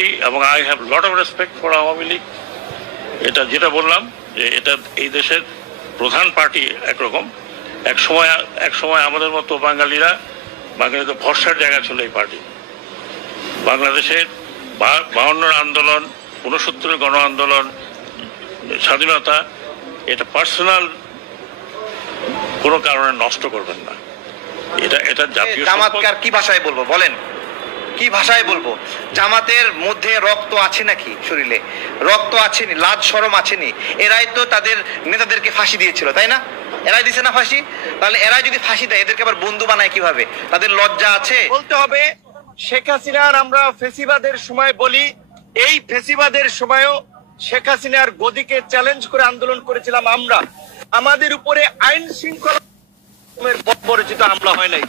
Party এবং I have lot of respect for Awami League. এটা যেটা বললাম যে এটা এই দেশের প্রধান পার্টি একরকম, এক সময় আমাদের মতো বাঙালিরা ভরসার জায়গা ছিল এই পার্টি। বাংলাদেশের 52 আন্দোলন, 69 গণ আন্দোলন, স্বাধীনতা, এটা পার্সোনাল কোনো কারণে নষ্ট করবেন না। এটা জাতীয় জামাতকার কি ভাষায় বলবো বলেন, কি ভাষায় বলবো? জামাতের মধ্যে রক্ত আছে নাকি? শরীরে রক্ত আছেনি, লাজ শরম আছেনি? এরাই তো তাদের নেতাদেরকে ফাঁসি দিয়েছিল, তাই না? এরাই দিছে না ফাঁসি? তাহলে এরাই যদি ফাঁসি দেয় এদেরকে আবার বন্ধু বানায় কিভাবে? তাদের লজ্জা আছে? বলতে হবে শেখ হাসিনার, আমরা ফেসিবাদের সময় বলি, এই ফেসিবাদের সময়ও শেখ হাসিনার গদিকে চ্যালেঞ্জ করে আন্দোলন করেছিলাম আমরা। আমাদের উপরে আইন শৃঙ্খলা বর্বরচিত হামলা হয় নাই।